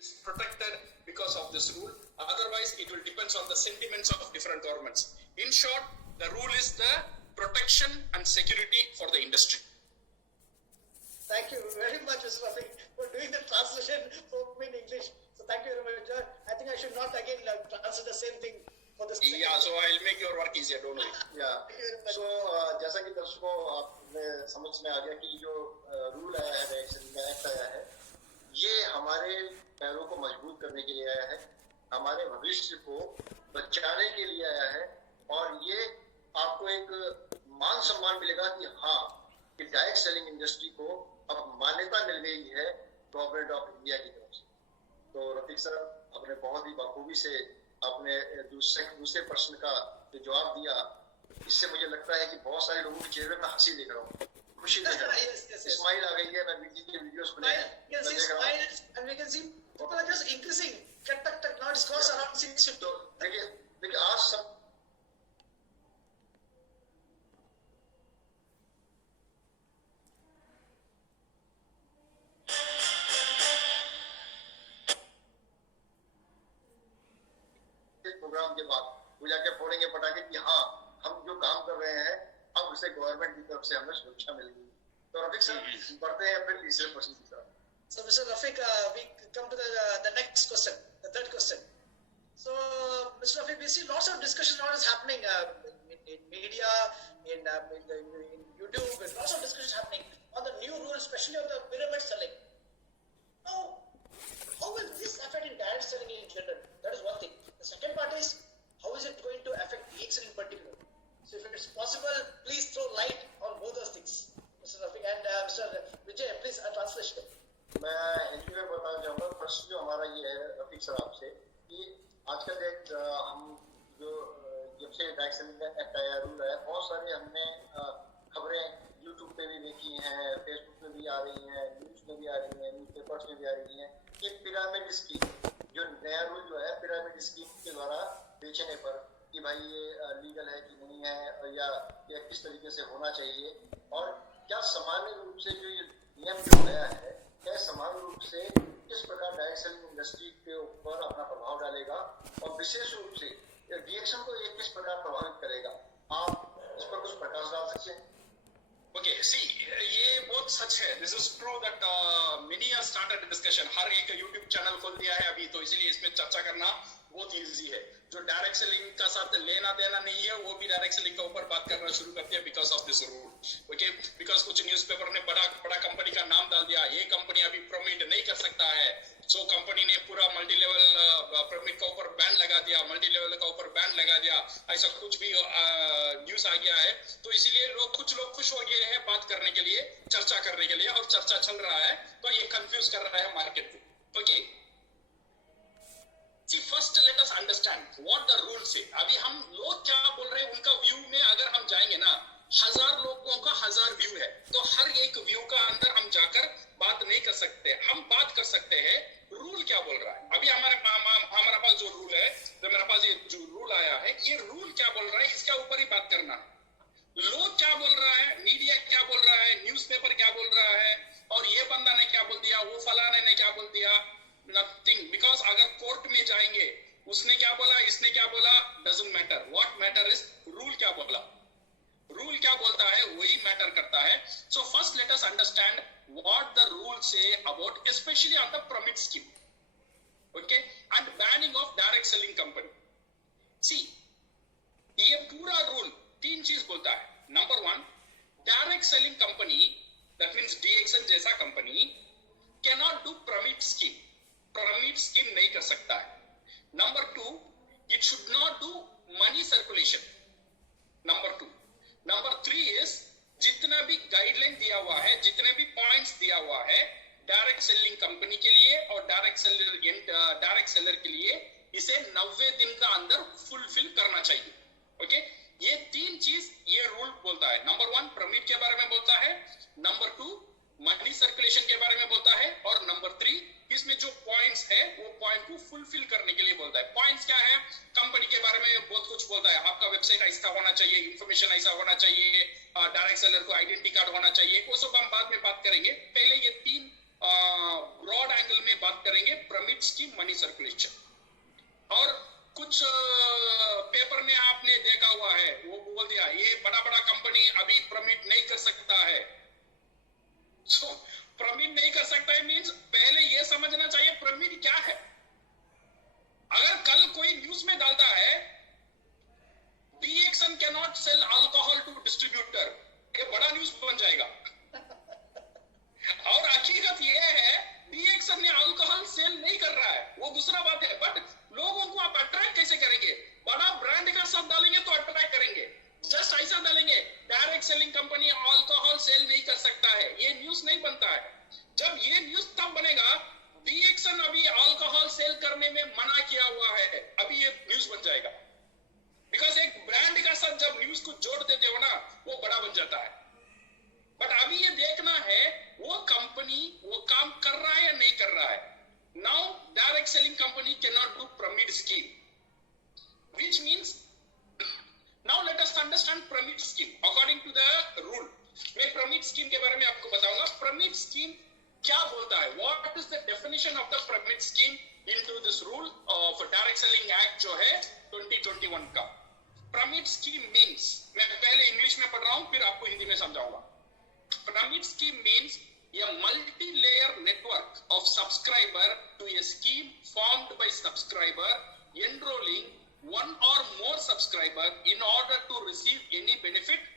is protected because of this rule. Otherwise, it will depend on the sentiments of different governments. In short, the rule is the protection and security for the industry. Thank you very much, Mr. Rafiq, for doing the translation for me in English. So thank you very much. I think I should not again translate the same thing for this. Yeah, so I'll make your work easier, don't worry. Yeah. So जैसा कि दर्शकों आपने समझ में आ गया कि जो rule आया है, एक्ट आया है, ये हमारे पैरों को मजबूत करने के लिए आया है, हमारे भविष्य को बचाने के लिए आया है, और ये आपको एक मान सम्मान मिलेगा कि हाँ, कि डायरेक्ट सेलिंग इंडस्ट्री को अब मान्यता मिल गई है गवर्नमेंट ऑफ इंडिया की तरफ से। तो रफीक सर, आपने बहुत ही बखूबी से आपने दूसरे प्रश्न का जो जवाब दिया, इससे मुझे लगता है कि बहुत सारे लोगों के चेहरे में हंसी देख रहा हूँ, खुशी देख रहा हूँ, स्माइल आ गई है। मैं वीडियो के वीडियोस को देख रहा हूँ। देखिए आज सब प्रोग्राम के बाद वो जाके फोड़ेंगे पटाखे कि हाँ, हम जो काम कर रहे हैं अब उसे गवर्नमेंट की तरफ से हमें सुरक्षा मिल गई। तो रफीक सर, बढ़ते हैं फिर तीसरे प्रश्न की तरफ। So Mr. Rafiq, we come to the next question, the third question. So Mr. Rafiq, we see lots of discussion what is happening in media, in YouTube, and lots of discussion happening on the new rule, especially on the pyramid selling. Now, how will this affect in direct selling in general? That is one thing. The second part is, how is it going to affect DXL in particular? So if it's possible, please throw light on both those things. Mr. Rafiq and Mr. Vijay, please translation. मैं हिंदी में बताना चाहूँगा। प्रश्न जो हमारा ये है Rafiq sir आपसे कि आजकल एक हम जो जब से डायरेक्ट सेलिंग एक्ट आया, रूल आया, बहुत सारे हमने खबरें यूट्यूब पे भी देखी हैं, फेसबुक पे भी आ रही हैं, न्यूज़ में भी आ रही हैं, न्यूज़ पेपर्स में भी आ रही हैं कि पिरामिड स्कीम, जो नया रूल जो है पिरामिड स्कीम के द्वारा बेचने पर कि भाई ये लीगल है कि नहीं है, या किस तरीके से होना चाहिए, और क्या सामान्य रूप से जो ये नियम जो आया है, क्या सामान्य रूप से किस प्रकार डायरेक्ट सेलिंग इंडस्ट्री के ऊपर अपना प्रभाव डालेगा, और विशेष रूप से डीएक्शन को ये किस प्रकार प्रभावित करेगा। आप इस पर कुछ प्रकाश डाल सकते हैं? Okay, see, ये बहुत सच है। This is true that many have started discussion. हर एक YouTube चैनल खोल दिया है अभी, तो इसीलिए इसमें चर्चा करना बहुत इजी है। जो डायरेक्ट सेलिंग का साथ लेना देना नहीं है, वो भी डायरेक्ट सेलिंग के ऊपर बात करना शुरू करते हैं because of this rule. Okay, because कुछ न्यूज़पेपर ने बड़ा कंपनी का नाम डाल दिया, ये कंपनी अभी प्रमोट नहीं कर सकता है, सो कंपनी ने पूरा मल्टी लेवल प्रमिट का ऊपर बैन लगा दिया, मल्टी लेवल का ऊपर बैन लगा दिया, ऐसा कुछ भी न्यूज आ गया है। तो इसीलिए कुछ लोग खुश हो गए हैं बात करने के लिए, चर्चा करने के लिए, और चर्चा चल रहा है, तो ये कंफ्यूज कर रहा है मार्केट को। Okay, See, first let us understand what the rules say. अभी हम लोग क्या बोल रहे हैं, उनका व्यू में अगर हम जाएंगे ना, 1000 लोगों का 1000 व्यू है, तो हर एक व्यू का अंदर हम जाकर बात नहीं कर सकते। हम बात कर सकते हैं रूल क्या बोल रहा है। अभी हमारे पास जो रूल है, जो मेरे पास ये जो रूल आया है, ये रूल क्या बोल रहा है, इसके ऊपर ही बात करना है। लोग क्या बोल रहा है, मीडिया क्या बोल रहा है, न्यूज़पेपर क्या बोल रहा है, और ये बंदा ने क्या बोल दिया, वो फलाने ने क्या बोल दिया, नथिंग। बिकॉज अगर कोर्ट में जाएंगे, उसने क्या बोला, इसने क्या बोला, doesn't matter. What matter is rule क्या बोला, रूल क्या बोलता है वही मैटर करता है। So first let us understand what the rule say about specially on the pyramid scheme, okay, and banning of direct selling company. See, ये पूरा रूल 3 चीज बोलता है। Number 1, direct selling company, that means DXL जैसा company can not do pyramid scheme, pyramid scheme नहीं कर सकता है। Number 2, it should not do money circulation. Number 2, number 3 is जितना भी गाइडलाइन दिया हुआ है, जितने भी पॉइंट्स दिया हुआ है डायरेक्ट सेलिंग कंपनी के लिए और डायरेक्ट सेलर के लिए, इसे 90 दिन का अंदर फुलफिल करना चाहिए। ओके, ये 3 चीज ये रूल बोलता है। नंबर 1 प्रमिट के बारे में बोलता है, नंबर 2 मनी सर्कुलेशन के बारे में बोलता है, और नंबर 3 इसमें जो पॉइंट्स है वो पॉइंट को फुलफिल करने के लिए बोलता है। पॉइंट्स क्या है, कंपनी के बारे में बहुत कुछ बोलता है, आपका वेबसाइट ऐसा होना चाहिए, इंफॉर्मेशन ऐसा होना चाहिए, डायरेक्ट सेलर को आइडेंटिटी कार्ड होना चाहिए, वो सब हम बाद में बात करेंगे। पहले ये 3 ब्रॉड एंगल में बात करेंगे प्रमिड स्कीम मनी सर्कुलेशन। और कुछ पेपर में आपने देखा हुआ है, वो बोल दिया ये बड़ा बड़ा कंपनी अभी प्रमिड नहीं कर सकता है। सो प्रमिड नहीं कर सकता है मींस पहले ये समझना चाहिए प्रमिड क्या है। अगर कल कोई न्यूज में डालता है DXN cannot sell alcohol to distributor, ये बड़ा न्यूज बन जाएगा। और हकीकत ये है DXN ने अल्कोहल सेल नहीं कर रहा है, वो दूसरा बात है। बट लोगों को आप अट्रैक्ट कैसे करेंगे? बड़ा ब्रांड का साथ डालेंगे तो अट्रैक्ट करेंगे। जस्ट ऐसा डालेंगे direct selling company alcohol sell नहीं कर सकता है, ये न्यूज नहीं बनता है। जब ये न्यूज तब बनेगा DXN अभी अल्कोहल सेल करने में मना किया हुआ है, अभी ये न्यूज बन जाएगा। बिकॉज एक ब्रांड का साथ जब न्यूज को जोड़ देते हो ना, वो बड़ा बन जाता है। बट अभी ये देखना है वो कंपनी वो काम कर रहा है या नहीं कर रहा है। Now direct selling company can not do pyramid scheme, which means now let us understand pyramid scheme according to the rule. मैं प्रमिड स्कीम के बारे में आपको बताऊंगा। प्रमिड स्कीम क्या बोलता है, what is the definition of the pyramid scheme into this rule of direct selling act जो है 2021 का। प्रमिड स्कीम मींस, मैं पहले इंग्लिश में पढ़ रहा हूं फिर आपको हिंदी में समझाऊंगा। Pyramid scheme means a multi-layer network of subscriber to a scheme formed by subscriber enrolling one or more subscriber in order to receive any benefit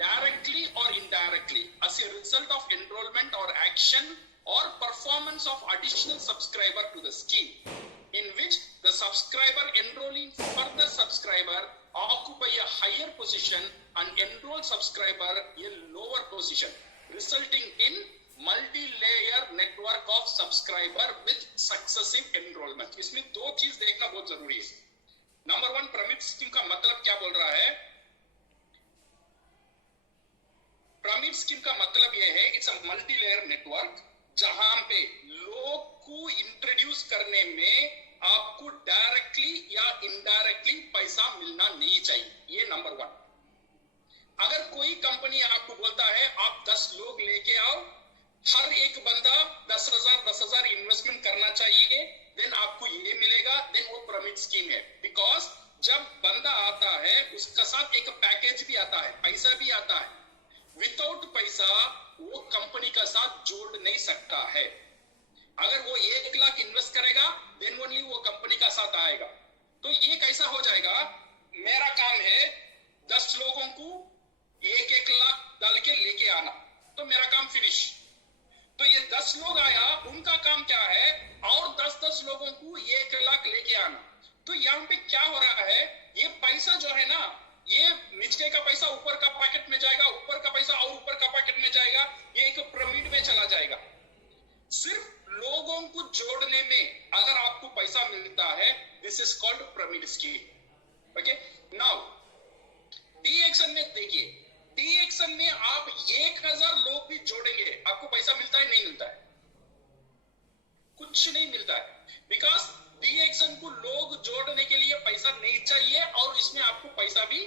directly or indirectly as a result of enrollment or action or performance of additional subscriber to the scheme, in which the subscriber enrolling further subscriber occupy a higher position and enrolled subscriber a lower position, resulting in multi-layer network of subscriber with successive enrollment। इसमें दो चीज देखना बहुत जरूरी है। Number one, pyramid scheme का मतलब क्या बोल रहा है? प्रमिड स्कीम का मतलब यह है it's a multi layer network जहां पे लोग को इंट्रोड्यूस करने में आपको डायरेक्टली या इनडायरेक्टली पैसा मिलना नहीं चाहिए, ये नंबर वन। अगर कोई कंपनी आपको बोलता है आप 10 लोग लेके आओ, हर एक बंदा 10,000 इन्वेस्टमेंट करना चाहिए, देन आपको ये मिलेगा, देन वो प्रमिड स्कीम है। बिकॉज जब बंदा आता है उसका साथ एक पैकेज भी आता है, पैसा भी आता है। विदाउट पैसा वो कंपनी का साथ जोड़ नहीं सकता है। अगर वो 1 लाख इन्वेस्ट करेगा देन ओनली वो कंपनी का साथ आएगा। तो ये कैसा हो जाएगा, मेरा काम है 10 लोगों को 1 लाख डाल के लेके आना, तो मेरा काम फिनिश। तो ये 10 लोग आया, उनका काम क्या है और 10 लोगों को 1 लाख लेके आना। तो यहाँ पे क्या हो रहा है, ये पैसा जो है ना, ये नीचे का पैसा ऊपर का पैकेट में जाएगा, ऊपर का पैसा और ऊपर का पैकेट में जाएगा, ये एक पिरामिड में चला जाएगा। सिर्फ लोगों को जोड़ने में अगर आपको पैसा मिलता है, this is called pyramid scheme. Okay, now DXN में देखिए, DXN में आप 1000 लोग भी जोड़ेंगे, आपको पैसा मिलता है? नहीं मिलता है, कुछ नहीं मिलता है। बिकॉज DXN को लोग जोड़ने के लिए पैसा नहीं चाहिए और इसमें आपको पैसा भी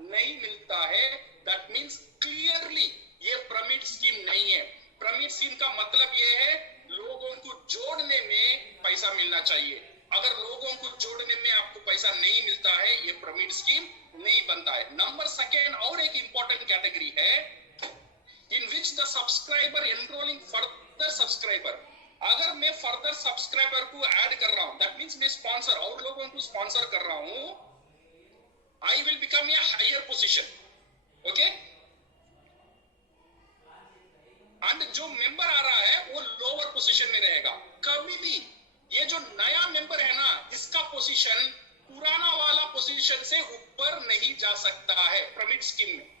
नहीं मिलता है। दैट मीन्स क्लियरली ये पिरामिड स्कीम नहीं है। पिरामिड स्कीम का मतलब ये है लोगों को जोड़ने में पैसा मिलना चाहिए। अगर लोगों को जोड़ने में आपको पैसा नहीं मिलता है, ये पिरामिड स्कीम नहीं बनता है। नंबर सेकेंड, और एक इंपॉर्टेंट कैटेगरी है in which the subscriber enrolling further subscriber. अगर मैं फर्दर सब्सक्राइबर को ऐड कर रहा हूं, दैट मीन्स मैं स्पॉन्सर और लोगों को स्पॉन्सर कर रहा हूं, I will become a higher position. Okay, and जो मेंबर आ रहा है वो लोअर पोजीशन में रहेगा। कभी भी ये जो नया मेंबर है ना, इसका पोजीशन पुराना वाला पोजीशन से ऊपर नहीं जा सकता है पिरामिड स्कीम में।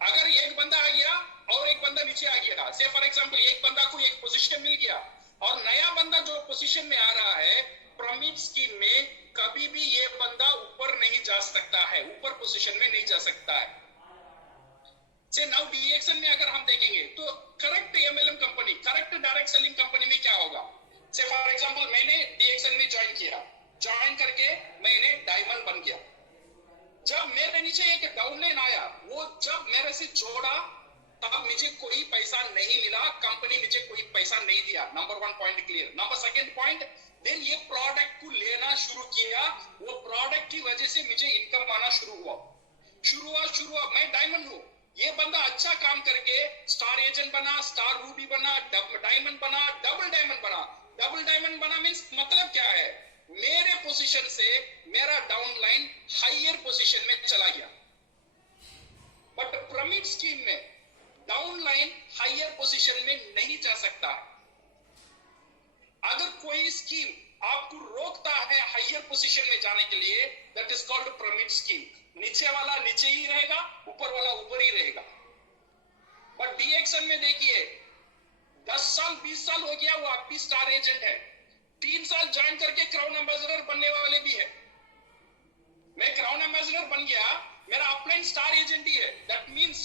अगर एक बंदा आ गया और एक बंदा नीचे आ गया, से फॉर एग्जांपल एक बंदा को एक पोजीशन मिल गया और नया बंदा जो पोजीशन में आ रहा है पिरामिड स्कीम में, कभी भी ये बंदा ऊपर नहीं जा सकता है, ऊपर पोजीशन में नहीं जा सकता है। से नाउ DXN में अगर हम देखेंगे तो correct MLM company, correct direct selling company में क्या होगा? से फॉर एग्जांपल मैंने DXN में ज्वाइन किया, ज्वाइन करके मैंने डायमंड बन गया। जब मेरे नीचे एक डाउनलाइन आया, वो जब मेरे से जोड़ा तब मुझे कोई पैसा नहीं मिला, कंपनी मुझे कोई पैसा नहीं दिया। Number 1 point clear. Number 2 point, then ये प्रोडक्ट को लेना शुरू किया, वो प्रोडक्ट की वजह से मुझे इनकम आना शुरू हुआ। मैं डायमंड हूँ, ये बंदा अच्छा काम करके स्टार एजेंट बना, स्टार रूबी बना, डायमंड बना, डबल डायमंड बना। डबल डायमंड बना मीन्स मतलब क्या है, मेरे पोजीशन से मेरा डाउनलाइन हायर पोजीशन में चला गया। बट पिरामिड स्कीम में डाउनलाइन हायर पोजीशन में नहीं जा सकता। अगर कोई स्कीम आपको रोकता है हायर पोजीशन में जाने के लिए, that is called pyramid scheme. नीचे वाला नीचे ही रहेगा, ऊपर वाला ऊपर ही रहेगा। बट डीएक्सन में देखिए 10 साल 20 साल हो गया, वो आपकी स्टार एजेंट है। 3 साल ज्वाइन करके क्राउन एम्बेसडर बनने वाले भी है। मैं क्राउन एम्बेसडर बन गया, मेरा अपलाइन स्टार एजेंट ही है। दैट मीन्स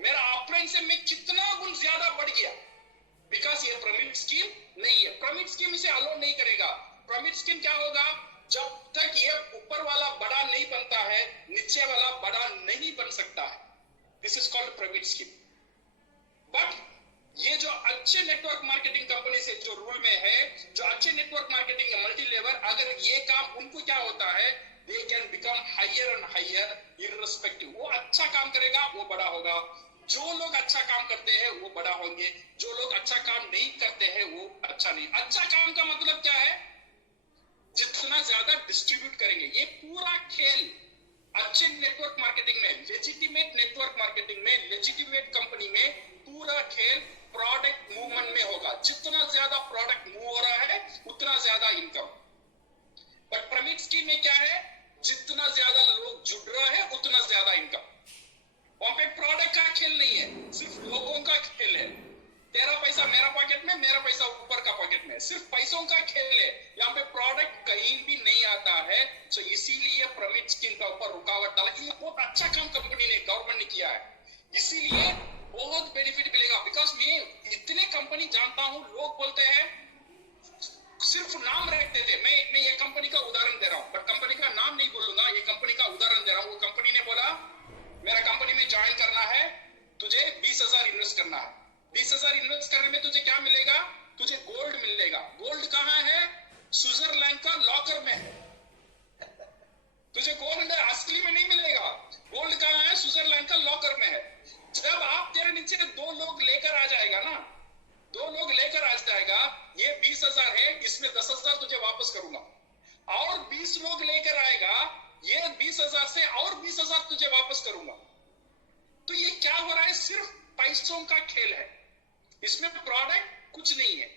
मेरा अपलाइन से मैं कितना गुण ज्यादा बढ़ गया, बिकॉज ये पिरामिड स्कीम नहीं है। पिरामिड स्कीम इसे अलाउ नहीं करेगा। पिरामिड स्कीम क्या होगा, जब तक ये ऊपर वाला बड़ा नहीं बनता है, नीचे वाला बड़ा नहीं बन सकता है। This is called pyramid scheme. But ये जो अच्छे नेटवर्क मार्केटिंग कंपनी से जो रूल में है, जो अच्छे नेटवर्क मार्केटिंग मल्टी लेवल, अगर ये काम उनको क्या होता है, they can become higher and higher irrespective. वो अच्छा काम करेगा, वो बड़ा होगा। जो लोग अच्छा काम करते हैं वो बड़ा होंगे, जो लोग अच्छा काम नहीं करते हैं वो अच्छा नहीं। अच्छा काम का मतलब क्या है, जितना ज्यादा डिस्ट्रीब्यूट करेंगे। ये पूरा खेल अच्छे नेटवर्क मार्केटिंग में, लेजिटिमेट नेटवर्क मार्केटिंग में, लेजिटिमेट कंपनी में पूरा खेल प्रोडक्ट मूवमेंट में होगा। जितना ज्यादा प्रोडक्ट मूव हो रहा है उतना ज्यादा इनकम। बट पिरामिड स्कीम में क्या है, जितना ज्यादा लोग जुड़ रहा है उतना ज्यादा इनकम। वहां पे प्रोडक्ट का खेल नहीं है, सिर्फ लोगों का खेल है। तेरा पैसा मेरा पॉकेट में, मेरा पैसा ऊपर का पॉकेट में, सिर्फ पैसों का खेल है। यहाँ पे प्रोडक्ट कहीं भी नहीं आता है। सो इसीलिए पिरामिड स्कीम का ऊपर रुकावट डाला। ये बहुत अच्छा काम कंपनी ने, गवर्नमेंट ने किया है, इसीलिए बहुत बेनिफिट मिलेगा। बिकॉज मैं इतने कंपनी जानता हूं, लोग बोलते हैं, सिर्फ नाम रखते थे। मैं ये कंपनी का उदाहरण दे रहा हूं, बट कंपनी का नाम नहीं बोलूंगा, ये कंपनी का उदाहरण दे रहा हूं। वो कंपनी ने बोला मेरा कंपनी में ज्वाइन करना है, तुझे 20,000 इन्वेस्ट करना है। 20,000 इन्वेस्ट करने में तुझे क्या मिलेगा, तुझे गोल्ड मिलेगा। गोल्ड कहाँ है, स्विट्जरलैंड का लॉकर में है। तुझे गोल्ड असली में नहीं मिलेगा। गोल्ड कहाँ है, स्विट्जरलैंड का लॉकर में है। जब आप तेरे नीचे 2 लोग लेकर आ जाएगा ना, 2 लोग लेकर आ जाएगा, ये 20,000 है, इसमें 10,000 तुझे वापस करूंगा। और 20 लोग लेकर आएगा, ये 20,000 से और 20,000 तुझे वापस करूंगा। तो ये क्या हो रहा है, सिर्फ पैसों का खेल है, इसमें प्रोडक्ट कुछ नहीं है।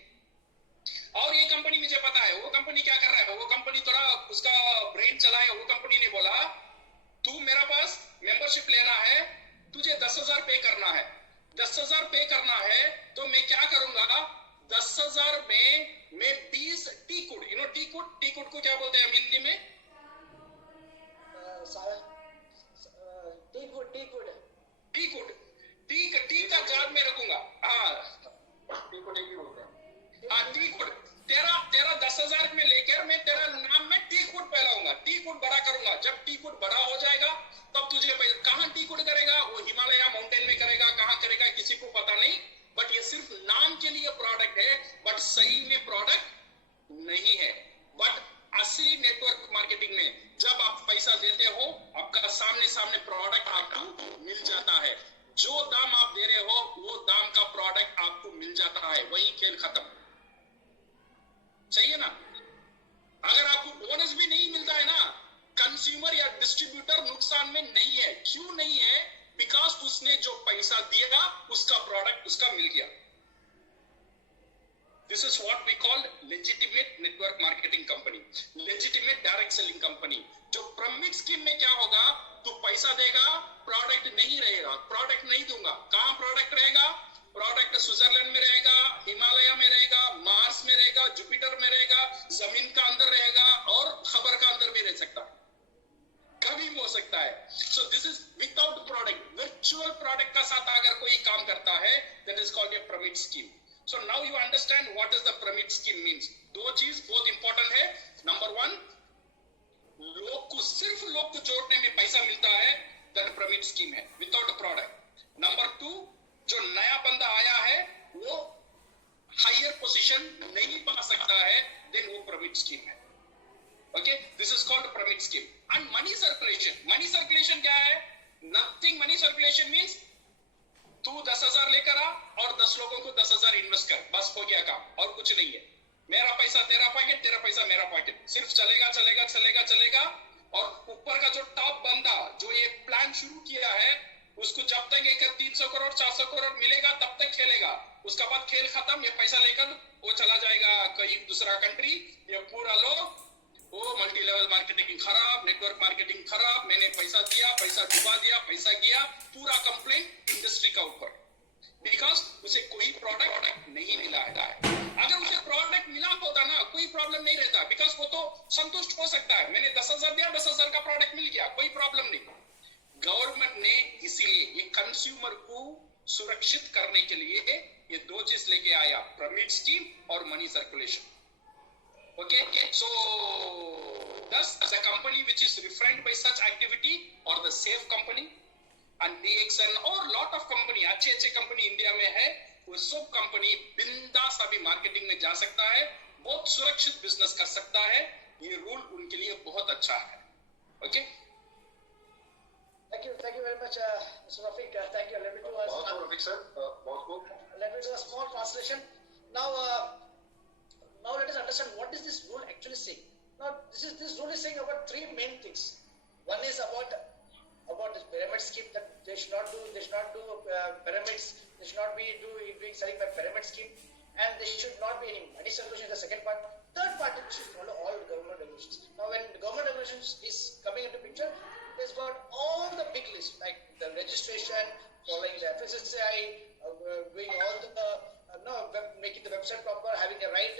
और ये कंपनी मुझे पता है, वो कंपनी क्या कर रहा है, वो कंपनी थोड़ा उसका ब्रेन चला है। वो कंपनी ने बोला तू मेरा पास मेंबरशिप लेना है, तुझे 10,000 पे करना है। 10,000 पे करना है तो मैं क्या करूंगा, 10,000 में मैं 20 टी-कुड, टी-कुड को क्या बोलते हैं हिंदी में, टी का जार में रखूंगा। टी-कुड तेरा 10,000 में लेकर मैं तेरा नाम में टी-कुड फैलाऊंगा, टी-कुड बड़ा करूंगा। जब टी-कुड बड़ा हो जाएगा तब तुझे कहां टी-कुड करेगा, वो हिमालय माउंटेन में करेगा, कहां करेगा किसी को पता नहीं। बट ये सिर्फ नाम के लिए प्रोडक्ट है, बट सही में प्रोडक्ट नहीं है। बट असली नेटवर्क मार्केटिंग में जब आप पैसा देते हो, आपका सामने प्रोडक्ट आपको मिल जाता है। जो दाम आप दे रहे हो वो दाम का प्रोडक्ट आपको मिल जाता है, वही खेल खत्म। सही है ना। अगर आपको बोनस भी नहीं मिलता है ना, कंज्यूमर या डिस्ट्रीब्यूटर नुकसान में नहीं है। क्यों नहीं है, बिकॉज उसने जो पैसा दिया उसका प्रोडक्ट उसका मिल गया। This is what we call legitimate network marketing company, legitimate direct selling company. जो पिरामिड स्कीम में क्या होगा, तू पैसा देगा, प्रोडक्ट नहीं रहेगा। प्रोडक्ट नहीं दूंगा, कहां प्रोडक्ट रहेगा, प्रोडक्ट स्विट्जरलैंड में रहेगा, हिमालय में रहेगा, मार्स में रहेगा, जुपिटर में रहेगा, जमीन का अंदर रहेगा और खबर का अंदर भी रह सकता है, कभी भी हो सकता है। So this is without product, virtual product का साथ अगर कोई काम करता है, that is called a pyramid scheme. So now you understand what is the pyramid scheme means. 2 चीज बहुत इंपॉर्टेंट है। नंबर 1, सिर्फ लोग को जोड़ने में पैसा मिलता है, दैट पिरामिड स्कीम है, विदाउट प्रोडक्ट। नंबर 2, जो नया बंदा आया है वो हायर पोजीशन नहीं पा सकता है, देन वो pyramid scheme है. Okay, this is called pyramid scheme. And money circulation. Money circulation क्या है? Nothing. Money circulation means तू 10,000 लेकर आ और 10 लोगों को 10,000 इन्वेस्ट कर, बस हो गया काम, और कुछ नहीं है. मेरा पैसा तेरा पॉकेट, तेरा पैसा मेरा पॉकेट, सिर्फ चलेगा चलेगा चलेगा चलेगा. और ऊपर का जो टॉप बंदा जो ये प्लान शुरू किया है, उसको जब तक एक 300 करोड़ 400 करोड़ मिलेगा तब तक खेलेगा. उसका बाद खेल खत्म, ये पैसा लेकर वो चला जाएगा कहीं दूसरा कंट्री. ये पूरा लोग वो मल्टी लेवल मार्केटिंग खराब, नेटवर्क मार्केटिंग खराब, मैंने पैसा दिया, पैसा डुबा दिया, पैसा गया, पूरा कंप्लेंट इंडस्ट्री का ऊपर, बिकॉज उसे कोई प्रोडक्ट नहीं मिला है. अगर उसे प्रोडक्ट मिला होता ना, कोई प्रॉब्लम नहीं रहता, बिकॉज वो तो संतुष्ट हो सकता है. मैंने 10,000 दिया, 10,000 का प्रोडक्ट मिल गया, कोई प्रॉब्लम नहीं. गवर्नमेंट ने इसीलिए ये कंज्यूमर को सुरक्षित करने के लिए ये दो चीज लेके आया, pyramid scheme और money circulation. Okay, so thus the company which is refrained by such activity or the safe company and DXN or lot of company, अच्छे कंपनी इंडिया में है, वो सब कंपनी बिंदास अभी मार्केटिंग में जा सकता है, बहुत सुरक्षित बिजनेस कर सकता है. ये रूल उनके लिए बहुत अच्छा है. Okay? Thank you very much, Mr. Rafiq. Thank you. Let me do a small translation. Now let us understand what is this rule actually saying. Now this rule is saying about three main things. One is about this pyramid scheme, that they should not do pyramids. They should not be doing selling by pyramid scheme, and there should not be any money circulation. Is the second part. Third part, it should follow all government regulations. Now when the government regulations is coming into picture, it's got all the big lists like the registration, following the FSSAI, doing all the making the website proper, having a right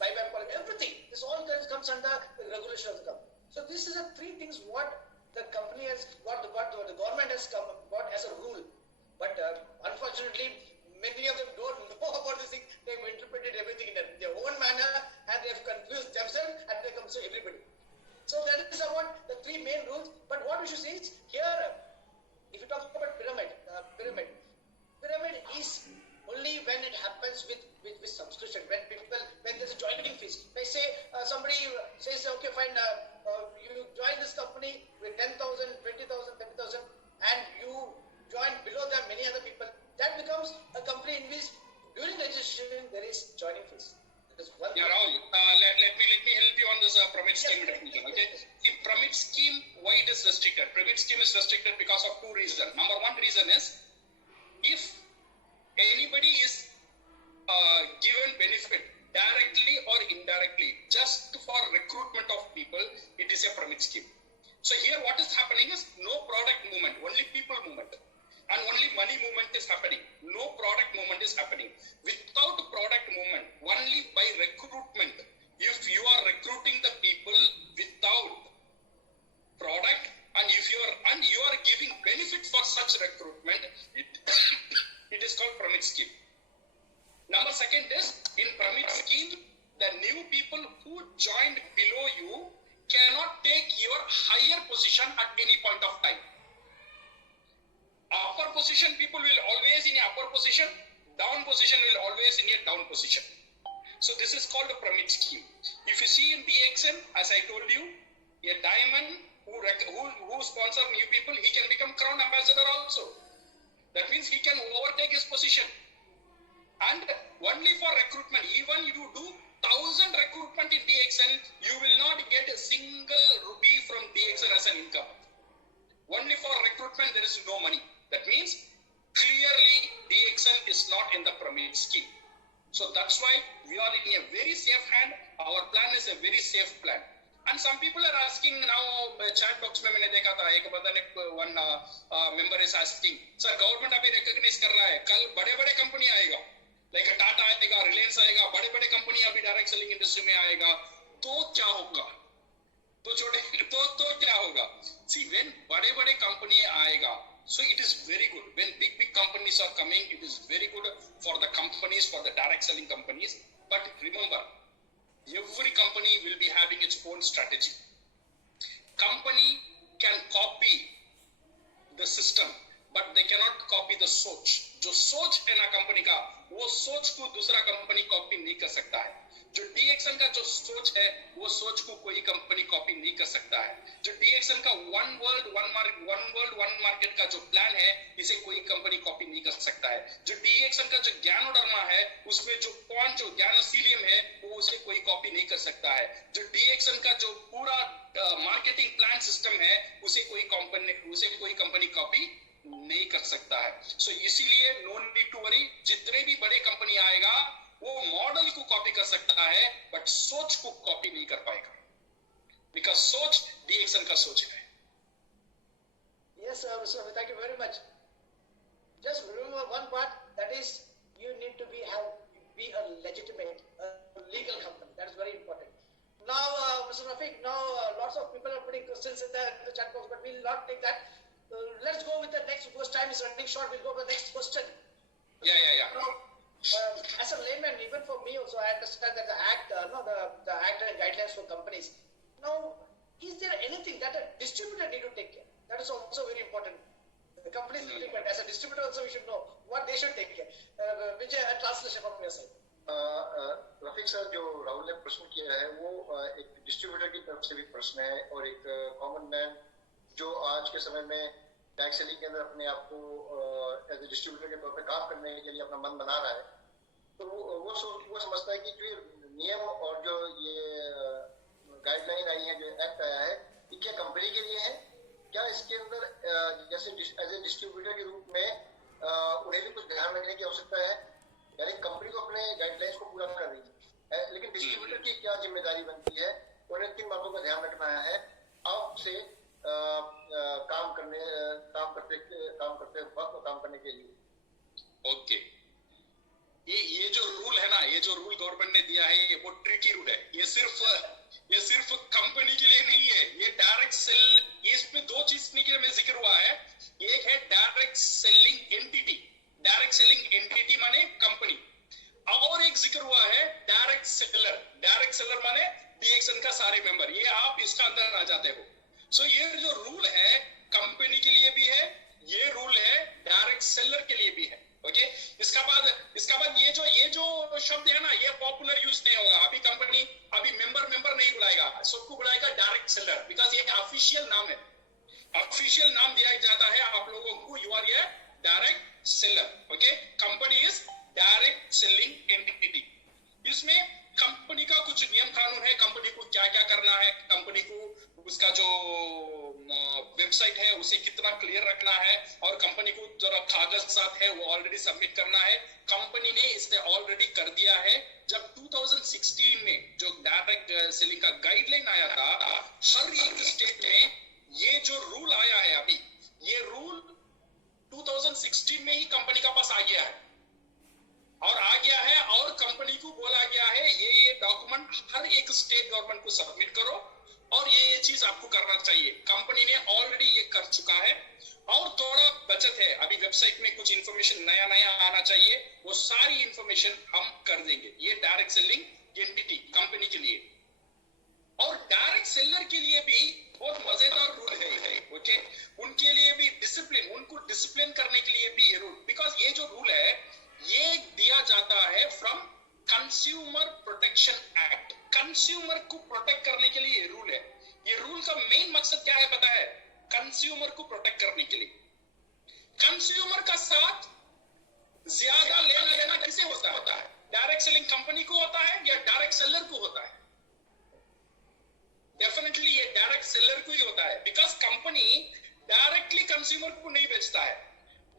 buyback policy, everything. This all comes under the regulation of the company. So this is the three things what the company has got, the government has got as a rule. But unfortunately, many of them don't know about this thing. They've interpreted everything in their own manner, and they've confused themselves, and they come to everybody. So that is about the three main rules. But what we should say is here, if you talk about pyramid is only when it happens with subscription, when there's a joining fees. They say somebody says, okay, fine, you join this company with 10,000, 20,000, 30,000, and you join below them many other people. That becomes a company in which during registration there is joining fees. Yeah, Rahul, let me help you on this pyramid scheme definition. Okay, the pyramid scheme, why it is restricted? Pyramid scheme is restricted because of two reasons. Number one reason is if anybody is given benefit directly or indirectly just for recruitment of people, it is a pyramid scheme. So here what is happening is no product movement, only people movement. And only money movement is happening. No product movement is happening. Without product movement, only by recruitment. If you are recruiting the people without product, and you are giving benefit for such recruitment, it is called pyramid scheme. Number second is, in pyramid scheme, the new people who joined below you cannot take your higher position at any point of time. Upper position people will always in a upper position, down position will always in a down position. So this is called a pyramid scheme. If you see in DXN, as I told you, a diamond who sponsor new people, he can become crown ambassador also. That means he can overtake his position. And only for recruitment, even you do 1,000 recruitment in DXN, you will not get a single rupee from DXN as an income. Only for recruitment there is no money. That means clearly DXN is not in the pyramid scheme. So that's why we are in a very safe hand. Our plan is a very safe plan. And some people are asking now, chat box में मैंने देखा था, एक बंदा ने one member is asking, sir government अभी recognize कर रहा है, कल बड़े कंपनी आएगा, like टाटा आएगा, रिलायंस आएगा, बड़े कंपनी अभी डायरेक्ट सेलिंग इंडस्ट्री में आएगा, तो क्या होगा? तो क्या होगा? See, when बड़े कंपनी आएगा, so it is very good. When big companies are coming, it is very good for the companies, for the direct selling companies. But remember, every company will be having its own strategy. Company can copy the system, but they cannot copy the सोच। जो सोच है ना company का, वो सोच को दूसरा कंपनी कॉपी नहीं कर सकता है। जो डीएक्सन का जो सोच है, वो सोच को कोई कंपनी कॉपी नहीं कर सकता है। जो डीएक्सन का वन वर्ल्ड वन मार्केट का जो प्लान है, इसे कोई कंपनी कॉपी नहीं कर सकता है। जो डीएक्सन का जो ज्ञानोडर्मा है, उसमें जो ज्ञानोसीलियम है, वो उसे कोई कॉपी नहीं कर सकता है। जो डीएक्सन का जो पूरा मार्केटिंग प्लान सिस्टम है, उसे कोई कंपनी कॉपी नहीं कर सकता है। सो इसीलिए नो नीड टू वरी, जितने भी बड़े कंपनी आएगा वो मॉडल को कॉपी कर सकता है, बट सोच को कॉपी नहीं कर पाएगा, बिकॉज सोच डीएक्सन का सोच है। Yes, so thank you very much. Just remember one part, that is you need to be a legitimate, legal company. That is very important. Now, Mr. Rafiq, now lots of people are putting questions in the chat box, but we'll not take that. Let's go with the next, because time is running short. We'll go to the next question. Yeah. Now, as a layman, even for me also, I understand that the act, the act and guidelines for companies. Now, is there anything that a distributor need to take care? That is also very important. The companies will take care. As a distributor also, we should know what they should take care. Vijay, a translation from your side. Rafiq sir, जो राहुल ने प्रश्न किया है वो एक distributor की तरफ से भी प्रश्न है, और एक कॉमन मैन जो आज के समय में टैक्स सेलिंग के अंदर अपने आप को एज ए डिस्ट्रीब्यूटर के तौर पे काम करने के लिए अपना मन बना रहा है, तो वो समझता है कि जो नियम और जो ये गाइडलाइन आई है, जो एक्ट आया है, ये क्या कंपनी के लिए है? क्या इसके अंदर जैसे एज ए डिस्ट्रीब्यूटर के रूप में उन्हें भी कुछ ध्यान रखने की आवश्यकता है? यानी कंपनी को अपने गाइडलाइंस को पूरा कर रही है, लेकिन डिस्ट्रीब्यूटर की क्या जिम्मेदारी बनती है? उन्हें किन बातों का ध्यान रखना है आपसे काम करने के लिए? ओके, ये जो रूल है ना, ये जो रूल गवर्नमेंट ने दिया है, ये बहुत ट्रिकी रूल है। ये सिर्फ कंपनी के लिए नहीं है, ये डायरेक्ट सेल, ये इसमें दो चीज के में जिक्र हुआ है। एक है direct selling entity, direct selling entity माने कंपनी, और एक जिक्र हुआ है डायरेक्ट सेलर माने डीएक्सन का सारे मेंबर, ये आप इसका अंदर आ जाते हो। सो ये जो रूल है कंपनी के लिए भी है, ये रूल है डायरेक्ट सेलर के लिए भी है। ओके, इसका बाद ये जो शब्द है ना, ये पॉपुलर यूज नहीं होगा। अभी कंपनी अभी मेंबर नहीं बुलाएगा, सबको बुलाएगा डायरेक्ट सेलर, बिकॉज ये ऑफिशियल नाम है, ऑफिशियल नाम दिया जाता है आप लोगों को, यू आर ये direct seller. Okay, company is direct selling entity. इसमें कंपनी का कुछ नियम कानून है, कंपनी को क्या क्या करना है, कंपनी को उसका जो वेबसाइट है उसे कितना क्लियर रखना है, और कंपनी को जो कागजात है वो ऑलरेडी सबमिट करना है। कंपनी ने इसे ऑलरेडी कर दिया है। जब 2016 में जो डायरेक्ट सेलिंग का गाइडलाइन आया था, हर एक स्टेट में ये जो रूल आया है, अभी ये रूल 2016 में ही कंपनी का पास आ गया है, और कंपनी को बोला गया है ये डॉक्यूमेंट हर एक स्टेट गवर्नमेंट को सबमिट करो, और ये चीज आपको करना चाहिए। कंपनी ने ऑलरेडी ये कर चुका है, और थोड़ा बचत है, अभी वेबसाइट में कुछ इंफॉर्मेशन नया आना चाहिए, वो सारी इंफॉर्मेशन हम कर देंगे। ये डायरेक्ट सेलिंग एंटिटी कंपनी के लिए, और डायरेक्ट सेलर के लिए भी बहुत मजेदार रूल है। ओके, उनके लिए भी डिसिप्लिन, उनको डिसिप्लिन करने के लिए भी ये रूल, बिकॉज ये जो रूल है ये दिया जाता है from consumer protection act. Consumer को प्रोटेक्ट करने के लिए ये रूल है। ये रूल का मेन मकसद क्या है पता है? कंज्यूमर को प्रोटेक्ट करने के लिए। कंज्यूमर का साथ ज्यादा लेना देना किसे होता है? डायरेक्ट सेलिंग कंपनी को होता है या डायरेक्ट सेलर को होता है? डेफिनेटली ये डायरेक्ट सेलर को ही होता है, बिकॉज कंपनी डायरेक्टली कंज्यूमर को नहीं बेचता है,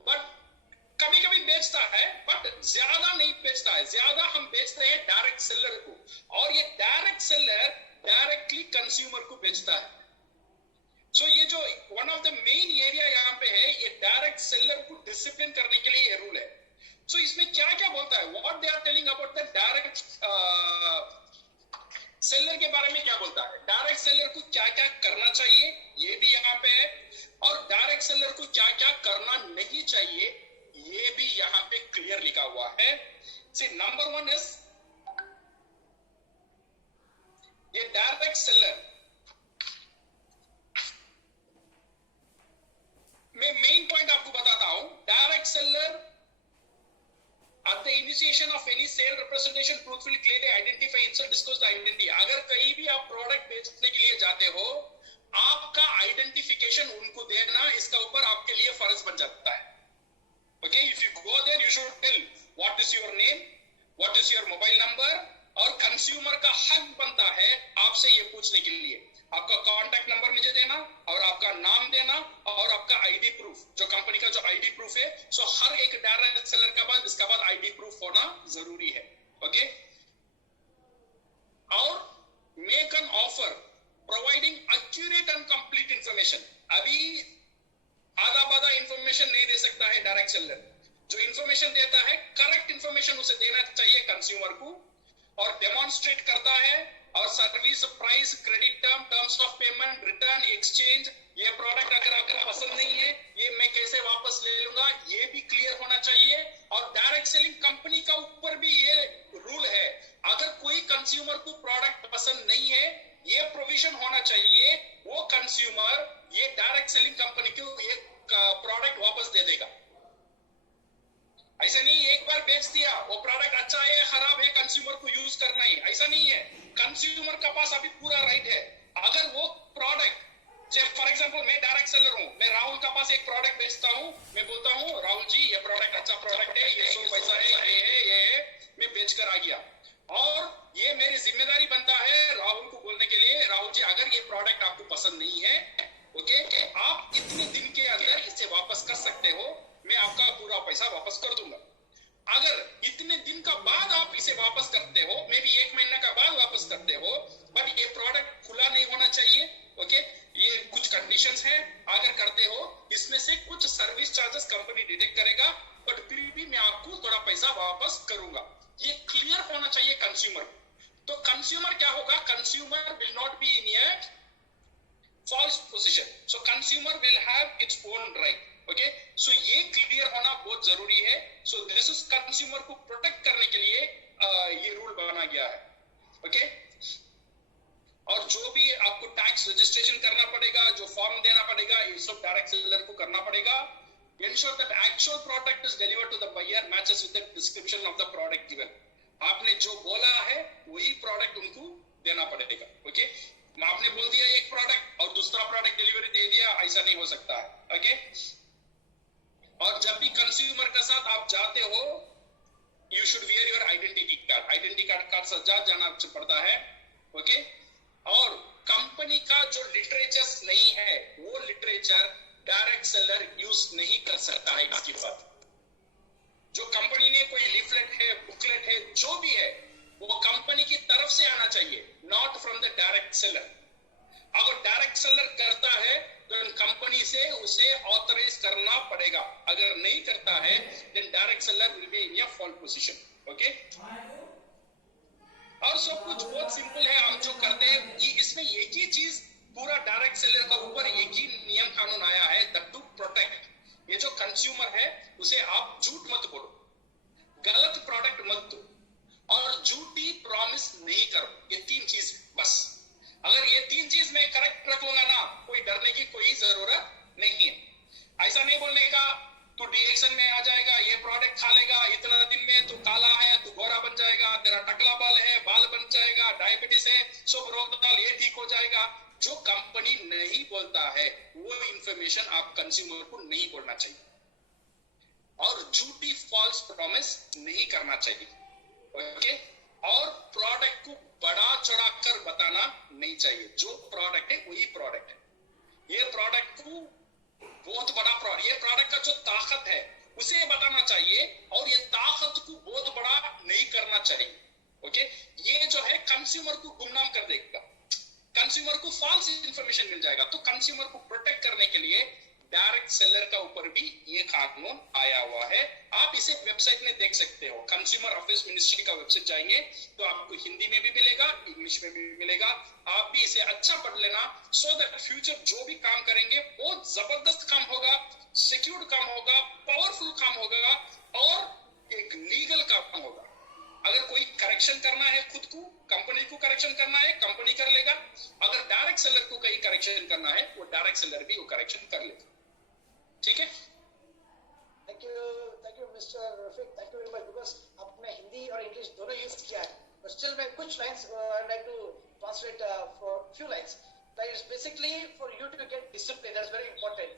बट कभी कभी बेचता है, बट ज्यादा नहीं बेचता है। ज्यादा हम बेचते हैं डायरेक्ट सेलर को, और ये डायरेक्ट सेलर डायरेक्टली कंज्यूमर को बेचता है। सो ये जो one of the main area यहाँ पे है, ये डायरेक्ट सेलर को डिसिप्लिन करने के लिए ये रूल है। सो इसमें क्या क्या बोलता है, what they are telling about the direct seller के बारे में क्या बोलता है, डायरेक्ट सेलर को क्या क्या करना चाहिए ये भी यहाँ पे है, और डायरेक्ट सेलर को क्या क्या करना नहीं चाहिए ये भी यहाँ पे क्लियर लिखा हुआ है। सी नंबर 1 इज ये डायरेक्ट सेलर मैं मेन पॉइंट आपको बताता initiation of any sale representation truthfully clearly identify insert disclose the identity. अगर कहीं भी आप प्रोडक्ट बेचने के लिए जाते हो, आपका आइडेंटिफिकेशन उनको देना इसका ऊपर आपके लिए फर्ज बन जाता है. Okay, if you go there, you should tell what is your name, what is your mobile number, और कंज्यूमर का हक बनता है आपसे ये पूछने के लिए. आपका कॉन्टैक्ट नंबर मुझे देना और आपका नाम देना और आपका आईडी प्रूफ, जो कंपनी का जो आईडी प्रूफ है. सो हर एक डायरेक्ट सेलर का पास इसका बाद आईडी प्रूफ होना जरूरी है. ओके, और make an offer providing accurate and complete information. अभी आधा बाधा इंफॉर्मेशन नहीं दे सकता है डायरेक्ट सेलर. जो इंफॉर्मेशन देता है करेक्ट इंफॉर्मेशन उसे देना चाहिए कंज्यूमर को, और डेमोन्स्ट्रेट करता है. और service, price, credit term, terms of payment, return, exchange, ये प्रोडक्ट अगर आपको पसंद नहीं है ये मैं कैसे वापस ले लूंगा, ये भी क्लियर होना चाहिए. और डायरेक्ट सेलिंग कंपनी का ऊपर भी ये रूल है, अगर कोई कंज्यूमर को प्रोडक्ट पसंद नहीं है ये प्रोविजन होना चाहिए, वो कंज्यूमर ये डायरेक्ट सेलिंग कंपनी को ये प्रोडक्ट वापस दे देगा. ऐसा नहीं एक बार बेच दिया वो प्रोडक्ट अच्छा है खराब है कंज्यूमर को यूज करना ही, ऐसा नहीं है. कंज्यूमर का पास अभी पूरा राइट है. अगर वो प्रोडक्ट, फॉर एग्जांपल मैं डायरेक्ट सेलर हूं, मैं राहुल का पास एक प्रोडक्ट बेचता हूं, मैं बोलता हूं राहुल जी ये प्रोडक्ट अच्छा प्रोडक्ट है, ये 100 पैसा है, ये है, मैं बेचकर आ गया. और ये मेरी जिम्मेदारी बनता है राहुल को बोलने के लिए, राहुल जी अगर ये प्रोडक्ट आपको पसंद नहीं है, ओके, आप इतने दिन के अंदर इसे वापस कर सकते हो, मैं आपका पूरा पैसा वापस कर दूंगा. अगर इतने दिन का बाद आप इसे वापस करते हो, मे भी 1 महीना का बाद वापस करते हो, बट ये प्रोडक्ट खुला नहीं होना चाहिए. ओके, ये कुछ कंडीशंस हैं. अगर करते हो इसमें से कुछ सर्विस चार्जेस कंपनी डिडक्ट करेगा, बट फिर भी मैं आपको थोड़ा पैसा वापस करूंगा. ये क्लियर होना चाहिए कंज्यूमर. तो कंज्यूमर क्या होगा, consumer will not be in a false position. So consumer will have its own right. Okay, so ये क्लियर होना बहुत जरूरी है. सो दिस इज कंज्यूमर को प्रोटेक्ट करने के लिए ये रूल बना गया है. ओके, और जो भी आपको टैक्स रजिस्ट्रेशन करना पड़ेगा, जो फॉर्म देना पड़ेगा, ये सब डायरेक्ट सेलर को करना पड़ेगा. Ensure that actual product is delivered to the buyer matches with the description of the product given. आपने जो बोला है वही प्रोडक्ट उनको देना पड़ेगा. ओके, आपने बोल दिया एक प्रोडक्ट और दूसरा प्रोडक्ट डिलीवरी दे दिया, ऐसा नहीं हो सकता है. ओके, और जब भी कंज्यूमर के साथ आप जाते हो, you should wear your identity card. Identity card का साथ जाना पड़ता है. ओके, और कंपनी का जो लिटरेचर नहीं है वो लिटरेचर डायरेक्ट सेलर यूज नहीं कर सकता है. इसके बाद जो कंपनी ने कोई लीफलेट है, बुकलेट है, जो भी है वो कंपनी की तरफ से आना चाहिए, not from the direct seller. अगर डायरेक्ट सेलर करता है तो कंपनी से उसे ऑथराइज करना पड़ेगा. अगर नहीं करता है then direct seller will be in a fall position. Okay, और सब कुछ बहुत सिंपल है. हम जो करते हैं इसमें एक ही चीज पूरा डायरेक्ट सेलर का ऊपर एक ही नियम कानून आया है, दैट टू प्रोटेक्ट. ये जो कंज्यूमर है उसे आप झूठ मत बोलो, गलत प्रोडक्ट मत दो और झूठी प्रॉमिस नहीं करो. ये 3 चीज बस. अगर ये 3 चीज मैं करेक्ट रखूंगा ना, कोई डरने की कोई जरूरत नहीं है. ऐसा नहीं बोलने का तू डिएक्शन में आ जाएगा, ये प्रोडक्ट खा लेगा, इतना दिन में तू काला है, तू गोरा बन जाएगा, तेरा टकला बाल है, बाल बन जाएगा, डायबिटीज है, सब रोग डाल ये ठीक हो जाएगा. जो कंपनी नहीं बोलता है वो इंफॉर्मेशन आप कंज्यूमर को नहीं बोलना चाहिए, और झूठी फॉल्स प्रॉमिस नहीं करना चाहिए. ओके, और प्रोडक्ट को बड़ा चढ़ा कर बताना नहीं चाहिए. जो प्रोडक्ट है वही प्रोडक्ट है. ये प्रोडक्ट को बहुत बड़ा प्रोडक्ट, ये प्रोडक्ट का जो ताकत है उसे बताना चाहिए, और ये ताकत को बहुत बड़ा नहीं करना चाहिए. ओके, ये जो है कंज्यूमर को गुमनाम कर देगा, कंज्यूमर को फॉल्स इंफॉर्मेशन मिल जाएगा. तो कंज्यूमर को प्रोटेक्ट करने के लिए डायरेक्ट सेलर का ऊपर भी ये कानून आया हुआ है. आप इसे वेबसाइट में देख सकते हो, कंज्यूमर अफेयर्स मिनिस्ट्री का वेबसाइट जाएंगे तो आपको हिंदी में भी मिलेगा, इंग्लिश में भी मिलेगा. आप भी इसे अच्छा पढ़ लेना, सो दैट फ्यूचर जो भी काम करेंगे बहुत जबरदस्त काम होगा, सिक्योर्ड काम होगा, पावरफुल काम होगा, और एक लीगल काम होगा. अगर कोई करेक्शन करना है खुद को, कंपनी को करेक्शन करना है, कंपनी कर लेगा. अगर डायरेक्ट सेलर को कहीं करेक्शन करना है वो डायरेक्ट सेलर भी वो करेक्शन कर लेगा. ठीक है, thank you mister Rafiq, thank you very much, because आपने हिंदी और इंग्लिश दोनों यूज किया है, but still मैं कुछ lines I'd like to translate for few lines. That is basically for you to get discipline. That's very important,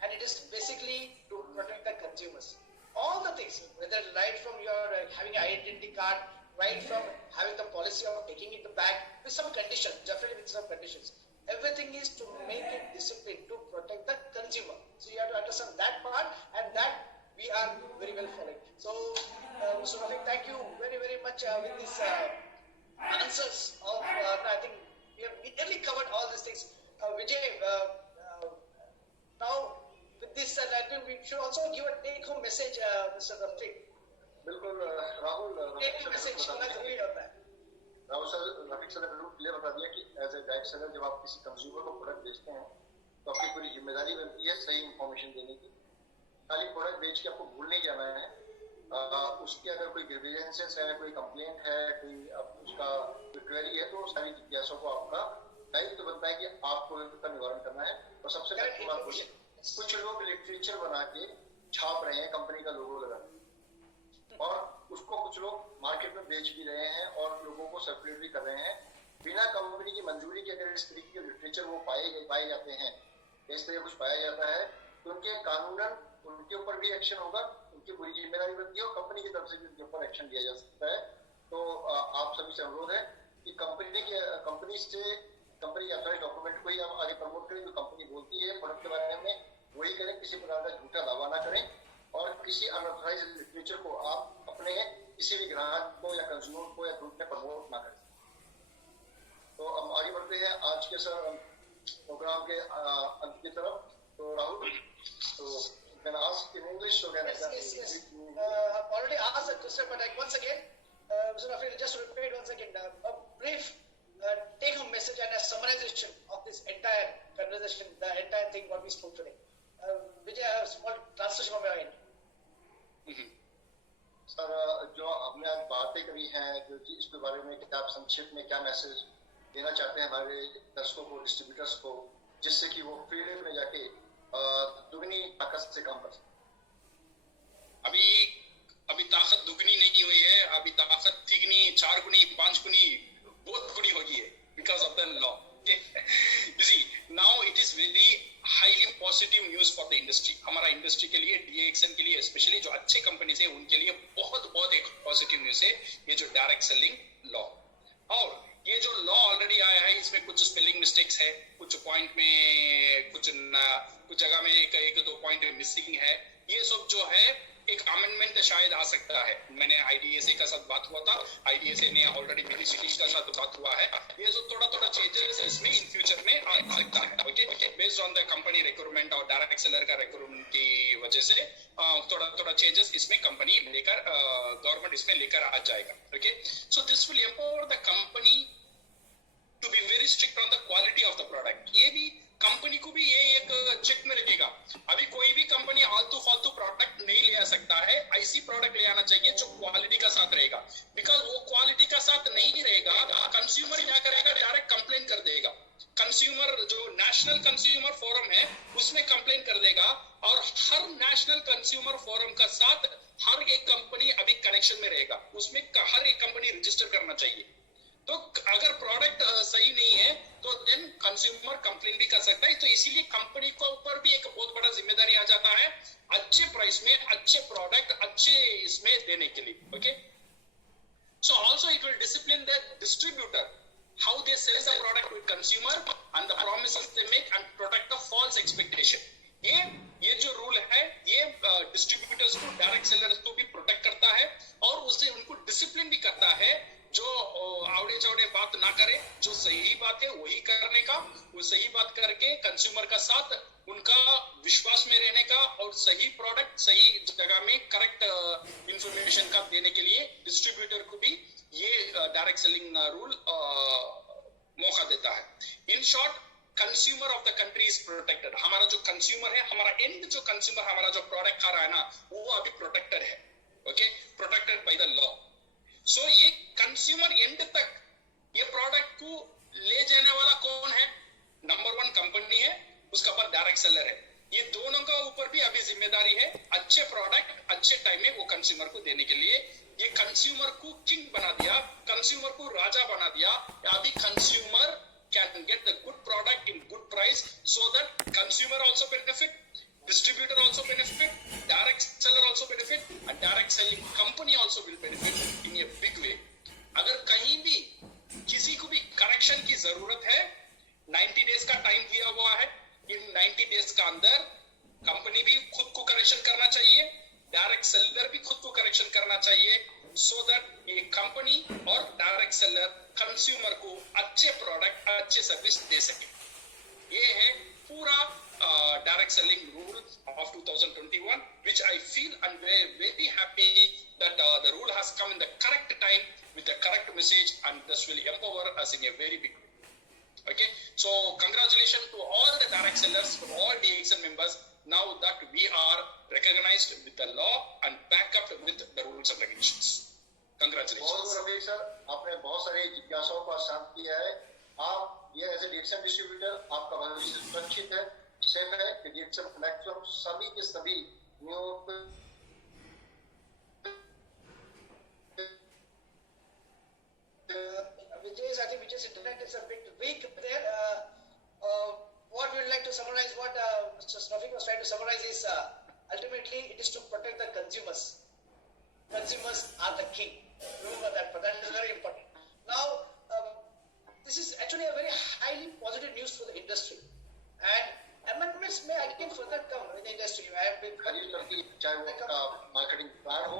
and it is basically to protect the consumers. All the things, whether right from your having an identity card, right from having the policy of taking it back with some conditions, definitely with some conditions. Everything is to make it discipline to protect the consumer. So you have to understand that part, and that we are very well following. So, Mr. Rafiq, thank you very, very much with these answers of, I think we have nearly covered all these things. Vijay, now with this, I think we should also give a take-home message, Mr. Rafiq. बिल्कुल Rahul, Take-home message, होना जरूरी होता है. Rahul sir, Rafiq sir ने बिल्कुल clear बता दिया कि एज ए डायरेक्ट सेलर जब आप किसी कंज्यूमर को प्रोडक्ट बेचते हैं तो आपकी पूरी जिम्मेदारी बनती है सही इंफॉर्मेशन देने की। खाली प्रोडक्ट बेच के आपको भूल नहीं जाना है, उसके अगर कोई ग्रीवेंसेस है, कोई कंप्लेंट है, कोई उसका क्वेरी है, तो सारी जिज्ञासों को आपका दायित्व बनता है कि आपको इसका निवारण करना है। और सबसे पहले बात बोलिए, कुछ लोग लिटरेचर बना के छाप रहे हैं कंपनी का लोगो लगा और उसको कुछ लोग मार्केट में बेच भी रहे हैं और लोगों को सर्कुलेट भी कर रहे हैं बिना कंपनी की मंजूरी के। अगर इस तरीके के लिटरेचर वो पाए जाते हैं, इस तरह कुछ पाया जाता है, तो उनके कानूनन उनके ऊपर भी एक्शन होगा, उनकी बुरी जिम्मेदारी बनती है और कंपनी की तरफ से भी उनके ऊपर एक्शन लिया जा सकता है। तो आप सभी से अनुरोध है कि कंपनी के अथॉराइज डॉक्यूमेंट को ही आप आगे प्रमोट करें, जो कंपनी बोलती है प्रोडक्ट के बारे में वही करें, किसी प्रकार का झूठा दावा ना करें और किसी अनऑथराइज लिटरेचर को आप अपने किसी भी ग्राहक को या कंज्यूमर को या ग्रुप में प्रमोट ना करें। तो हम आगे बढ़ते हैं आज के प्रोग्राम के अंत की तरफ। तो राहुल, तो can ask in English, so can Yes. I've already asked the question, but once again, Mr. Rafiq, just repeat once again a brief take-home message and a summarization of this entire conversation, the entire thing what we spoke today. Vijay, I have a small translation from your end. Sir, जो हमने आज बातें करी हैं, जो इसके बारे में कि आप संक्षिप्त में क्या मैसेज देना चाहते हैं हमारे दर्शकों को, डिस्ट्रीब्यूटर्स को, जिससे कि वो फील्ड में जाके दुगनी ताकत से काम कर सकें। अभी ताकत दुगनी नहीं हुई है, अभी ताकत तिगनी, 4 गुनी, 5 गुनी, बहुत गुनी हो गई है because of the law. Okay? You see, now it is very highly positive news for the industry. हमारा इंडस्ट्री के लिए, DXN के लिए, स्पेशली जो अच्छे कंपनीज है उनके लिए बहुत एक पॉजिटिव न्यूज है ये जो डायरेक्ट सेलिंग लॉ। और ये जो लॉ ऑलरेडी आया है इसमें कुछ स्पेलिंग मिस्टेक्स है, कुछ पॉइंट में कुछ जगह में एक दो पॉइंट मिसिंग है। ये सब जो है एक अमेंडमेंट शायद आ सकता है। मैंने IDSA का साथ बात हुआ था, IDSA ने ऑलरेडी मिनिस्ट्रीज का साथ बात हुआ है। ये जो थोड़ा चेंजेस इसमें इन फ्यूचर में आ सकता है। Okay, based on the company requirement और डायरेक्ट सेलर का रिक्वायरमेंट की वजह से थोड़ा चेंजेस इसमें कंपनी लेकर गवर्नमेंट इसमें लेकर आ जाएगा। Okay, so this will empower the company to be very strict on the quality of the product. ये भी कंपनी को भी ये एक चेक में रखेगा। अभी कोई भी कंपनी आलतू फालतू प्रोडक्ट नहीं ले आ सकता है, ऐसी प्रोडक्ट ले आना चाहिए जो क्वालिटी का साथ रहेगा। बिकॉज वो क्वालिटी का साथ नहीं रहेगा, कंज्यूमर क्या करेगा, डायरेक्ट कंप्लेन कर देगा। कंज्यूमर जो नेशनल कंज्यूमर फोरम है उसमें कंप्लेन कर देगा और हर नेशनल कंज्यूमर फोरम का साथ हर एक कंपनी अभी कनेक्शन में रहेगा, उसमें हर एक कंपनी रजिस्टर करना चाहिए। तो अगर प्रोडक्ट सही नहीं है तो देन कंज्यूमर कंप्लेन भी कर सकता है। तो इसीलिए कंपनी को ऊपर भी एक बहुत बड़ा जिम्मेदारी आ जाता है अच्छे प्राइस में अच्छे प्रोडक्ट अच्छे इसमें देने के लिए। Okay, so also it will discipline the distributor how they sell the product to consumer and the promises they make and protect the false expectation. ये जो रूल है ये डिस्ट्रीब्यूटर्स को, डायरेक्ट सेलर्स को भी प्रोटेक्ट करता है और उससे उनको डिसिप्लिन भी करता है, जो आवड़े चौड़े बात ना करे, जो सही बात है वही करने का, वो सही बात करके कंज्यूमर का साथ उनका विश्वास में रहने का और सही प्रोडक्ट सही जगह में करेक्ट इंफॉर्मेशन का देने के लिए डिस्ट्रीब्यूटर को भी ये डायरेक्ट सेलिंग रूल मौका देता है। In short, consumer of the country is protected. हमारा जो कंज्यूमर है, हमारा एंड जो कंज्यूमर हमारा जो प्रोडक्ट खा रहा है ना, वो अभी प्रोटेक्टेड है। Okay, protected by the law. So ये कंज्यूमर एंड तक ये प्रोडक्ट को ले जाने वाला कौन है? नंबर 1 कंपनी है, उसका बाद डायरेक्ट सेलर है। ये दोनों का ऊपर भी अभी जिम्मेदारी है अच्छे प्रोडक्ट अच्छे टाइम में वो कंज्यूमर को देने के लिए। ये कंज्यूमर को किंग बना दिया, कंज्यूमर को राजा बना दिया। अभी consumer can get the good product in good price so that consumer also benefit, distributor also benefit, direct seller also benefit, and direct selling company also will benefit in a big way. अगर कहीं भी किसी को भी correction की जरूरत है, 90 days का टाइम दिया हुआ है। इन 90 डेज का अंदर कंपनी भी खुद को करेक्शन करना चाहिए, डायरेक्ट सेलर भी खुद को करेक्शन करना चाहिए, सो दैट ये कंपनी और डायरेक्ट सेलर कंज्यूमर को अच्छे प्रोडक्ट अच्छे सर्विस दे सके। ये है पूरा direct selling rule of 2021, which I feel and very happy that the rule has come in the correct time with the correct message, and this will empower us in a very big way. Okay, so congratulations to all the direct sellers, to all DXL members. Now that we are recognized with the law and backed up with the rules and regulations. Congratulations. बहुत Rafiq sir, आपने बहुत सारी जिज्ञासाओं का शांत किया है। आप ये एज ए DXL डिस्ट्रीब्यूटर आपका भविष्य सुरक्षित है, सेफ है कि DXL प्लेटफॉर्म सभी के सभी new Vijay's, I think Vijay's internet is a bit weak there. What we would like to summarize, what Mr. Snafiq was trying to summarize is ultimately it is to protect the consumers. Consumers are the king. Remember that, but that is very important. Now, this is actually a very highly positive news for the industry. And amendments may again further come in the industry. I have been खरीद करती, चाहे वो marketing plan हो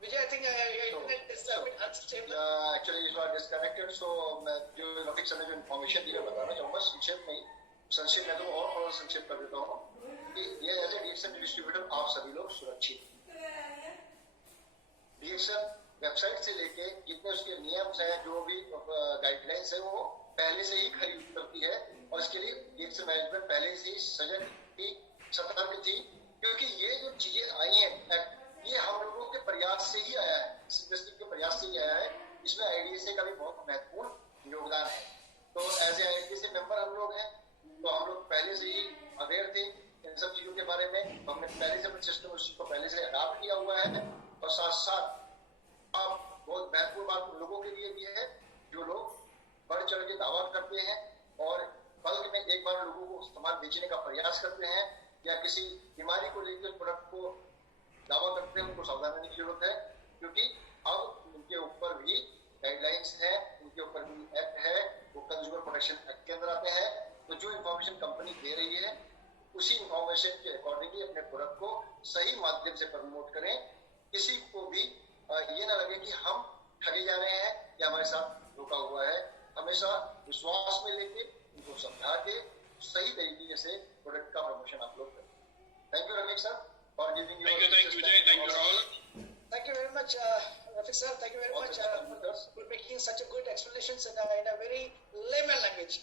Vijay, I think your internet is a bit unstable. Actually it was disconnected, so मैं जो Rafiq sir ने जो information दी है बताना चाहूँगा संक्षेप में ही। संक्षेप में तो और थोड़ा संक्षेप कर देता हूँ कि ये एज ए DXL डिस्ट्रीब्यूटर आप सभी लोग सुरक्षित। DXL वेबसाइट से लेके जितने उसके नियम हैं, जो भी गाइडलाइंस है, वो पहले से ही खरीद करती है, और इसके लिए DXL मैनेजमेंट पहले से ही सजग थी, सतर्क थी, क्योंकि ये जो चीजें आई हैं ये हम लोगों के प्रयास से ही आया है, इस इंडस्ट्री के प्रयास से ही आया है। इसमें IDSA का भी बहुत महत्वपूर्ण योगदान है। तो एज ए IDSA मेंबर हम लोग हैं, तो हम लोग पहले से ही अवेयर थे इन सब चीजों के बारे में। तो हमने पहले से अपने सिस्टम उस चीज को पहले से अडॉप्ट किया हुआ है, और साथ साथ अब बहुत महत्वपूर्ण बात उन लोगों के लिए भी है जो लोग बढ़ चढ़ के दावा करते हैं और बल्क में एक बार लोगों को सामान बेचने का प्रयास करते हैं, या किसी बीमारी को लेकर प्रोडक्ट को दावा करते हैं। उनको सावधान रहने की जरूरत है, क्योंकि अब उनके ऊपर भी गाइडलाइंस है, उनके ऊपर भी एक्ट है, वो कंज्यूमर प्रोटेक्शन एक्ट के अंदर आते हैं। तो जो इन्फॉर्मेशन कंपनी दे रही है उसी इन्फॉर्मेशन के अकॉर्डिंगली अपने प्रोडक्ट को सही माध्यम से प्रमोट करें। किसी को भी ये ना लगे कि हम ठगे जा रहे हैं या हमारे साथ धोखा हुआ है। हमेशा विश्वास में लेके उनको समझा के सही तरीके से प्रोडक्ट का प्रमोशन आप लोग करें। Thank you Ramesh sir for giving you. Thank you, Vijay. Thank you, Rahul. Thank you very much, Rafiq sir. Thank you very much for making such a good explanations in a very layman language.